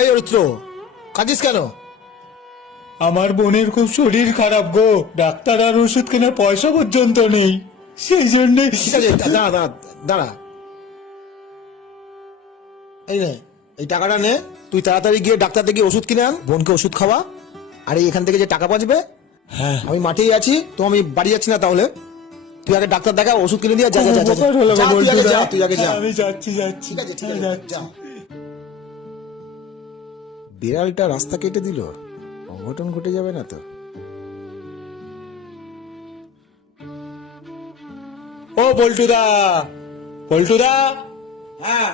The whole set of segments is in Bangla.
এই অরিত্র, কাঁদিস কেন? আমার বোনের খুব শরীর খারাপ গো, ডাক্তার আর ওষুধ কেনার পয়সা পর্যন্ত নেই, সেই জন্যে। ঠিক আছে, দাঁড়া দাঁড়া দাঁড়া, এই নে, এই টাকাটা নে। তুই তাড়াতাড়ি গিয়ে ডাক্তার থেকে ওষুধ কিনে আন, বোনকে ওষুধ খাওয়া। আর এই এখান থেকে যে টাকা বাঁচবে, হ্যাঁ, আমি মাঠেই আছি, তো আমি বাড়ি যাচ্ছি না। তাহলে তুই আগে ডাক্তার দেখা, ওষুধ কিনে দিয়ে যা যা যা যা। উপকার হলো গো যা, তুই আগে বল্টুদা। যা, তুই আগে যা। আমি যাচ্ছি যাচ্ছি ঠিক আছে, ঠিক আছে, যাচ্ছি। যা। বিড়ালটা রাস্তা কেটে দিল, অঘটন ঘটে যাবে না তো? ও বল্টুদা, বল্টুদা। হ্যাঁ,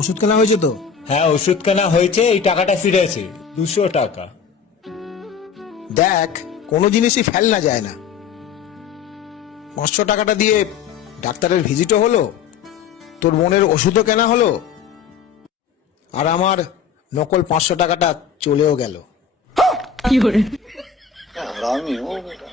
ওষুধ কেনা হয়েছে তো? হ্যাঁ, ওষুধ কেনা হয়েছে, এই টাকাটা ফিরেছে, 200 টাকা। দেখ, কোনো জিনিসই ফেলনা যায় না। 500 টাকাটা দিয়ে ডাক্তারের ভিজিটও হলো, তোর বোনের ওষুধও কেনা হলো, আর আমার নকল 500 টাকাটা চলেও গেল। हरामी हो बेटा।